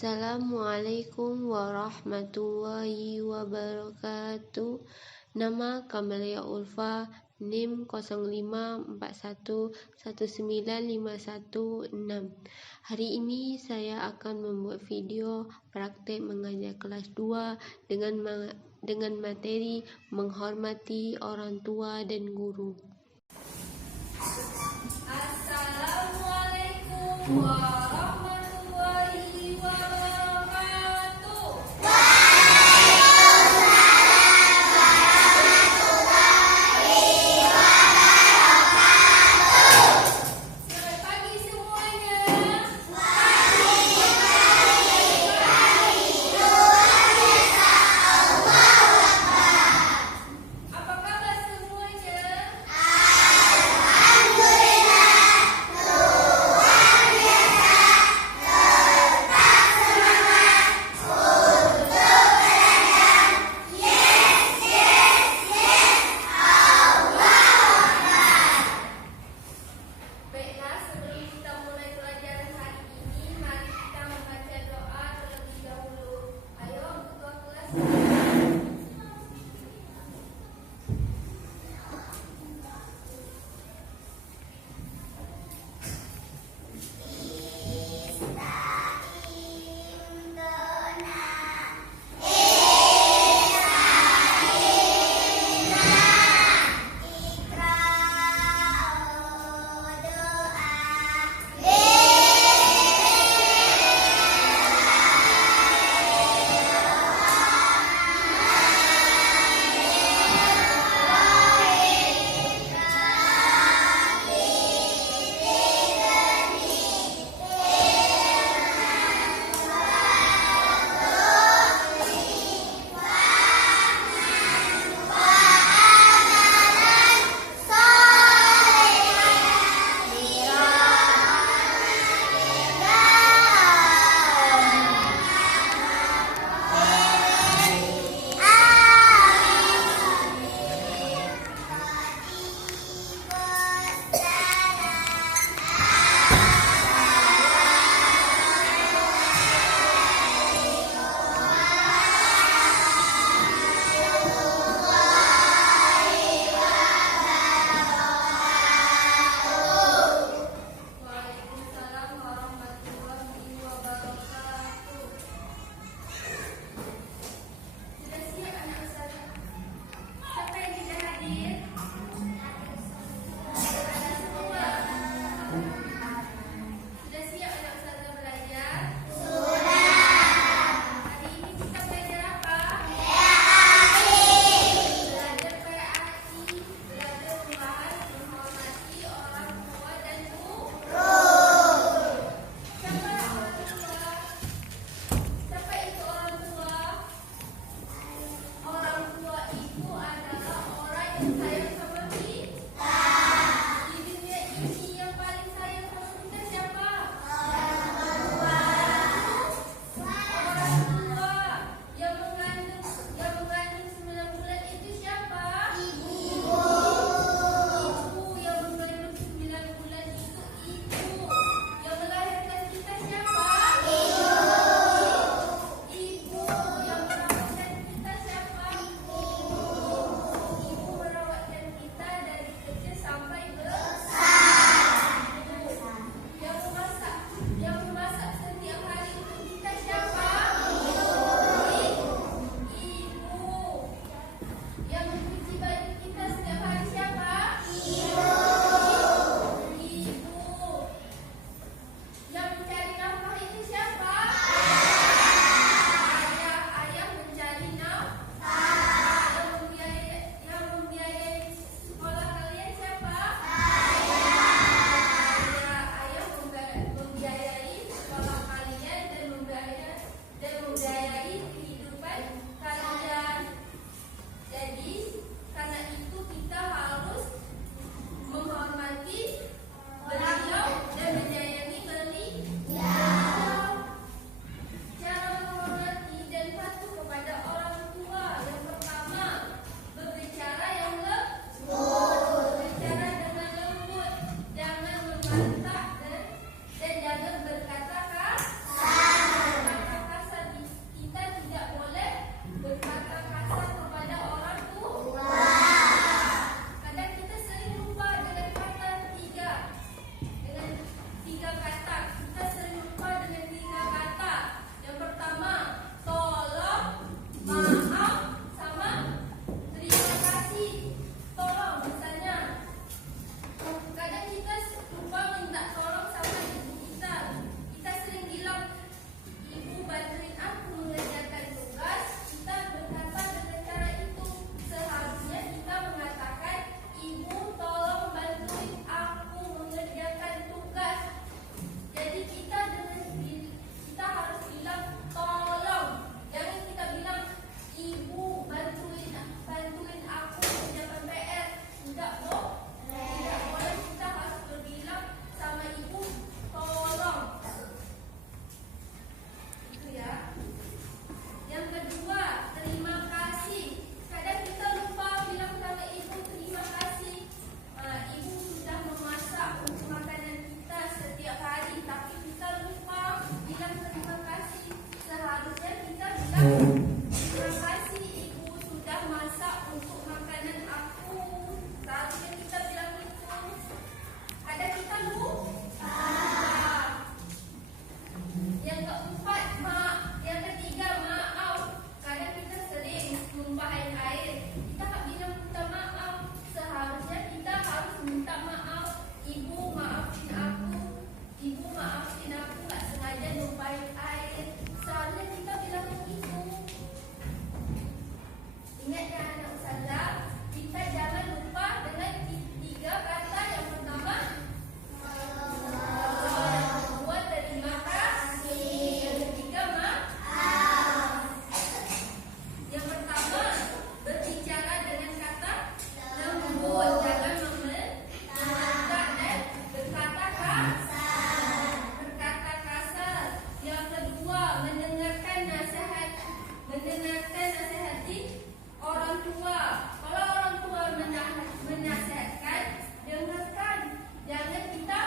Assalamualaikum warahmatullahi wabarakatuh. Nama Kamalia Ulfa, NIM 0541195116. Hari ini saya akan membuat video praktek mengajar kelas 2 dengan materi menghormati orang tua dan guru. Assalamualaikum warahmatullahi wabarakatuh. Selamat pagi semuanya. Apa kabar semuanya? Terima kasih ibu sudah masak untuk makanan aku. Seharusnya kita bilang itu. Ada kita bu? Yang keempat, yang ketiga, maaf. Kadang kita sering tumpahin air. Kita tak bilang minta maaf. Seharusnya kita harus minta maaf. Ibu maafin aku. Ibu maafin aku tak sengaja tumpahin air. Seharusnya kita bilang begitu. Ingat ya anak ustazah, kita jangan lupa dengan tiga kata. Yang pertama, yang kedua, terima kasih. Yang ketiga, maaf. Yang pertama, berbicara dengan kata lembut, jangan membentak dan berkata kasar. Yang kedua, mendengarkan nasihati orang tua. Kalau orang tua menasihatkan, dengarkan. Jangan kita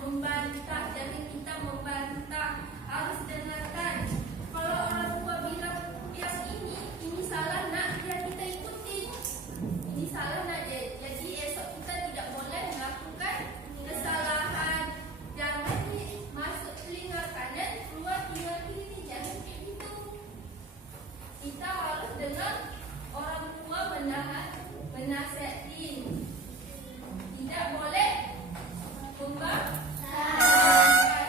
membantah. Jangan kita membantah. Harus dengarkan. Kalau orang tua bilang yang ini salah nak, biar kita ikutin. Ini salah nak, jadi esok kita tidak boleh melakukan kesalahan. Jangan masuk telinga kanan, keluar telinga kiri. Jangan kayak gitu. Kita harus dengar orang tua menasihatin. Tidak boleh membantah.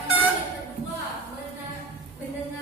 Ini yang kedua, mendengar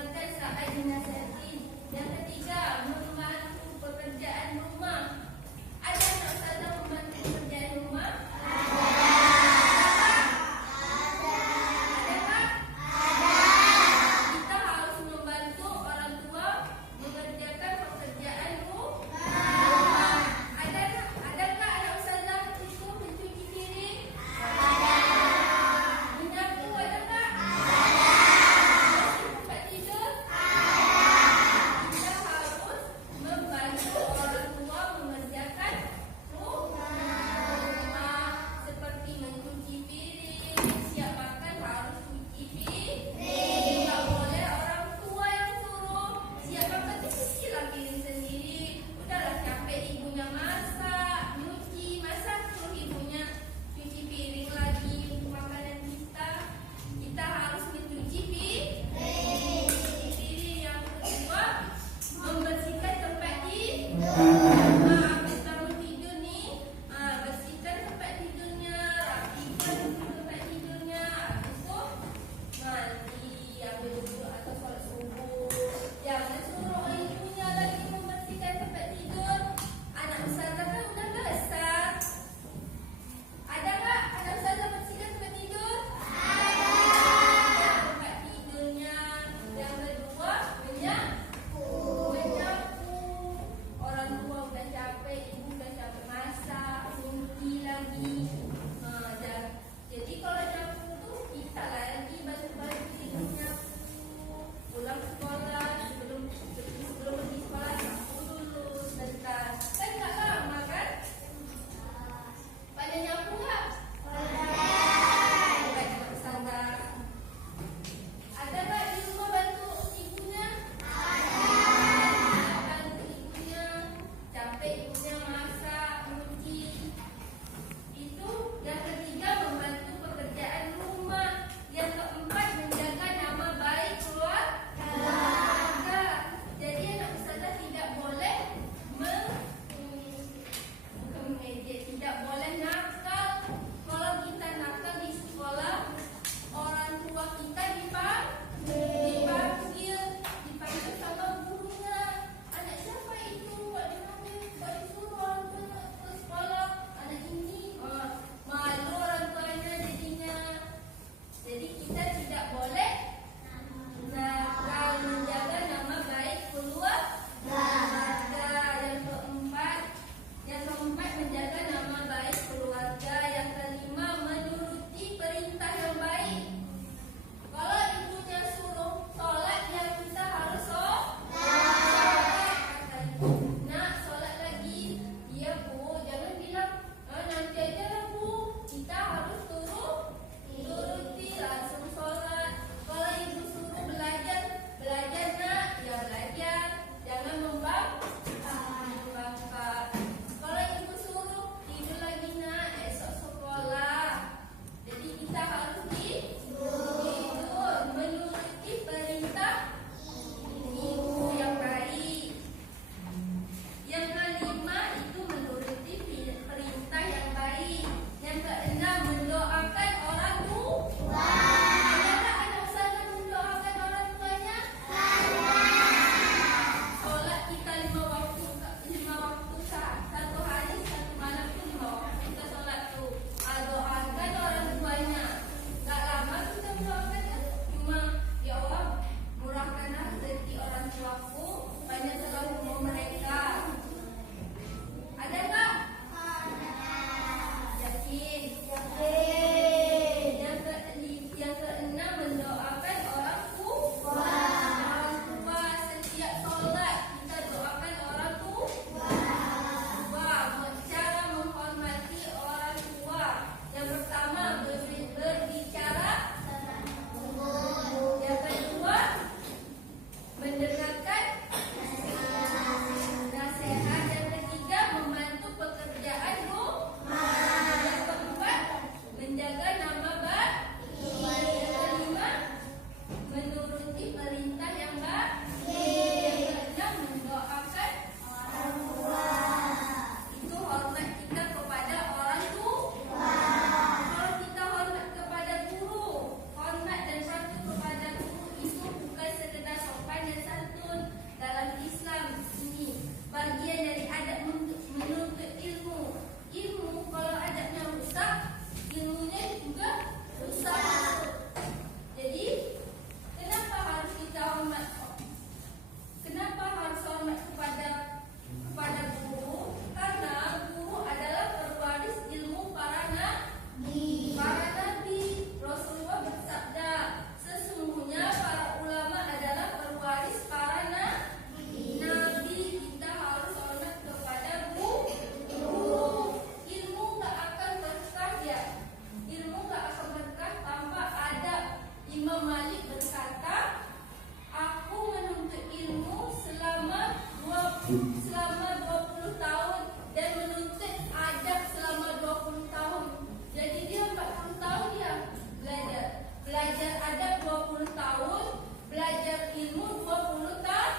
selama 20 tahun dan menuntut adab selama 20 tahun. Jadi dia 40 tahun dia belajar. Belajar adab 20 tahun, belajar ilmu 20 tahun.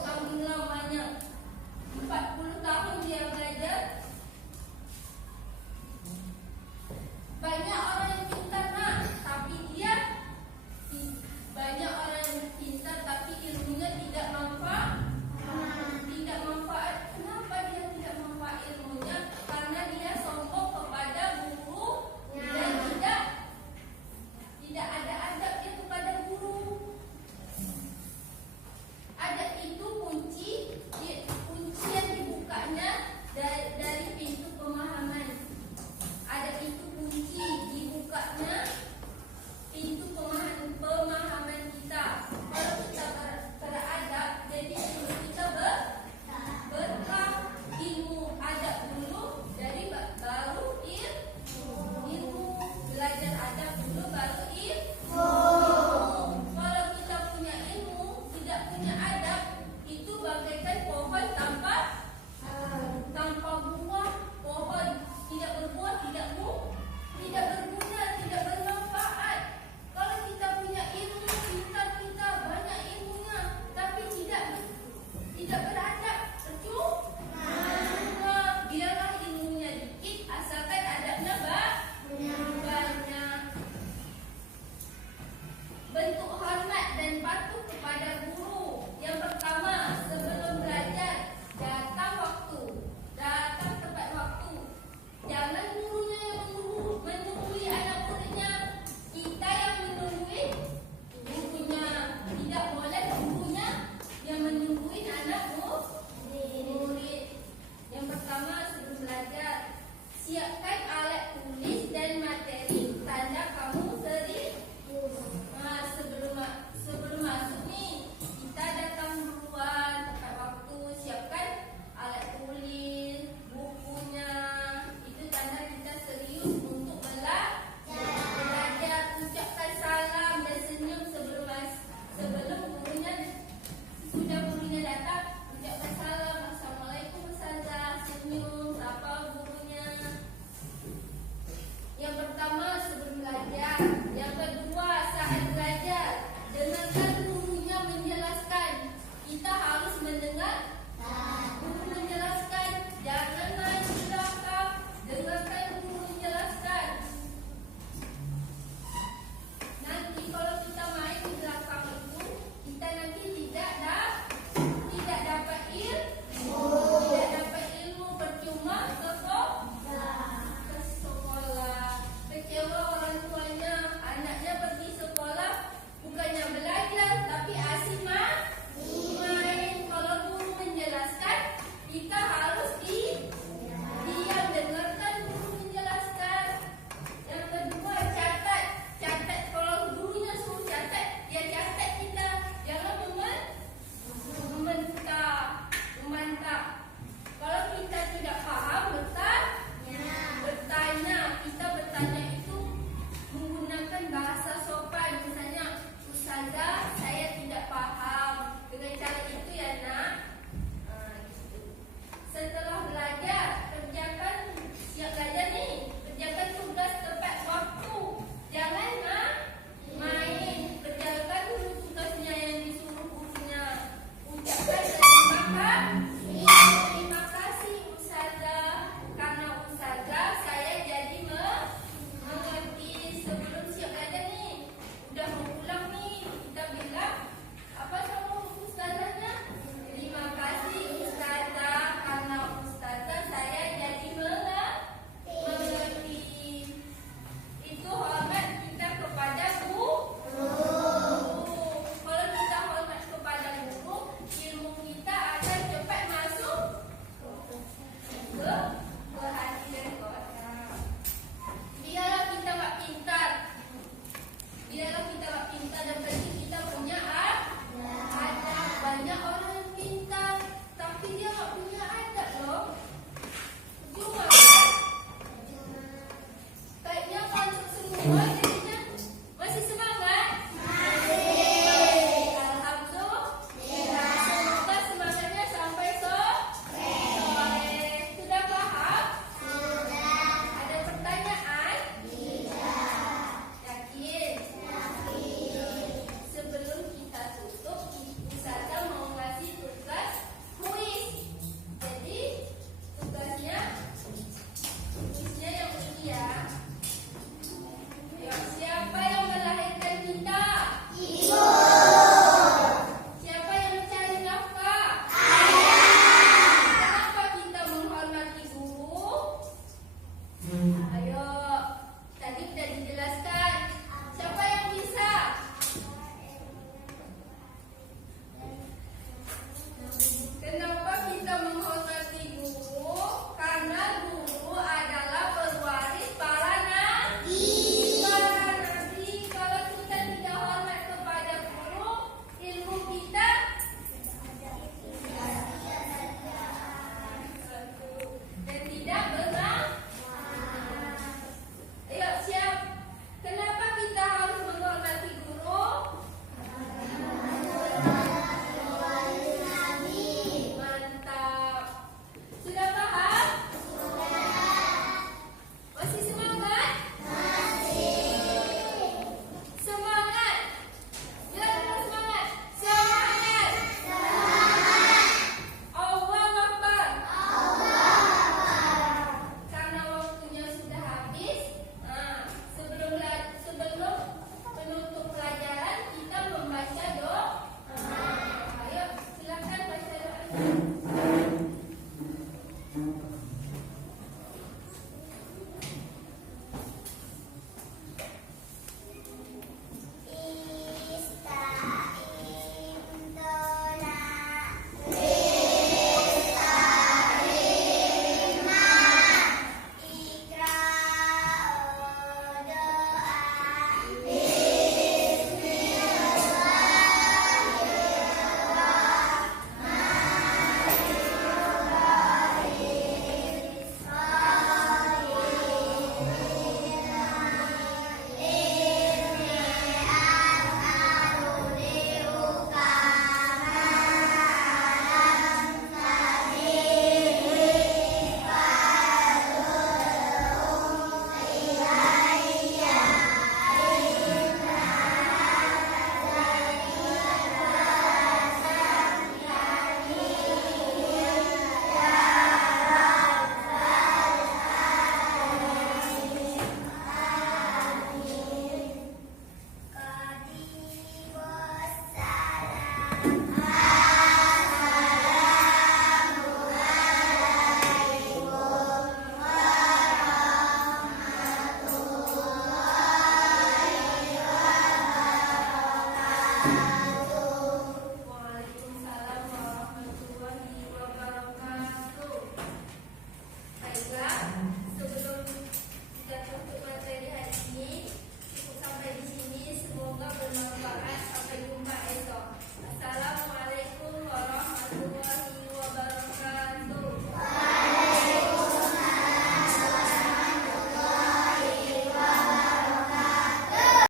Saking lamanya. 40 tahun dia belajar. Banyak orang yang pintar nak, tapi dia banyak orang yang pintar tapi ilmunya tidak manfaat. Tidak manfaat. Kenapa dia tidak manfaat ilmunya? Karena dia sombong kepada guru dan tidak ada adab dia kepada guru. Adab itu kunci yang dibukanya dari pintu pemahaman. Adab itu kunci dibukanya pintu pemahaman kita. Kalau kita beradab, jadi ilmu kita berkah. Ilmu adab dulu, jadi baru ilmu. Belajar adab dulu, baru ilmu. Kalau kita punya ilmu, tidak punya adab, itu bagaikan pohon tanpa buah. Pohon tidak berbuah, tidak berguna, tidak bermanfaat. Kalau kita punya ilmu, pintar kita banyak ilmunya, tapi tidak beradab, percuma. Biarlah ilmunya dikit, asalkan adabnya banyak. Bentuk hormat dan patuh kepada guru. Yang pertama, sebelum belajar, datang tepat waktu. Jangan gurunya yang menunggui anak muridnya. Kita yang menunggui gurunya. Tidak boleh gurunya yang menunggui anak murid. Yang pertama, sebelum belajar, siapkan alat tulis dan materi. Tanda kamu serius. Sebelum masuk nih, kita datang duluan tepat waktu. Siapkan alat tulis, bukunya. Itu tanda kita serius untuk belajar. Ucapkan salam dan senyum sebelum gurunya datang. Ucapkan salam, assalamualaikum ustazah, senyum, sapa gurunya. Yang pertama sebelum belajar. Yang kedua saat belajar, dengarkan gurunya menjelaskan. Kita harus mendengar guru menjelaskan. Jangan main di belakang. Dengarkan guru menjelaskan. Nanti kalau kita main di belakang itu, kita nanti tidak dapat ilmu, percuma ke sekolah. Kecewa orang tuanya, anaknya pergi sekolah bukannya belajar tapi asyik main. Kalau guru menjelaskan, kita harus diam, dengarkan guru menjelaskan. Yang kedua, catat. Kalau gurunya suruh catat, ya catat kita. Jangan memantap. Kalau kita tidak paham, bertanya. Kita bertanya itu menggunakan bahasa sopan. Misalnya, ustazah, saya tidak paham. Dengan cara itu ya nak. Setelah belajar, siap belajar nih. Kerjakan tugas tepat waktu. Jangan main. Kerjakan dulu tugasnya yang disuruh gurunya. Ucapkan terima kasih ustazah. Karena ustazah saya jadi mengerti. Sebelum siap belajar nih, udah mau pulang nih, kita bilang apa sama ustazahnya? Terima kasih ustazah, karena ustazah saya jadi mengerti. Itu hormat kita kepada guru. Kalau kita hormat kepada guru, ilmu kita akan cepat masuk ke hati dan ke otak. Biarlah kita pintar dan pergi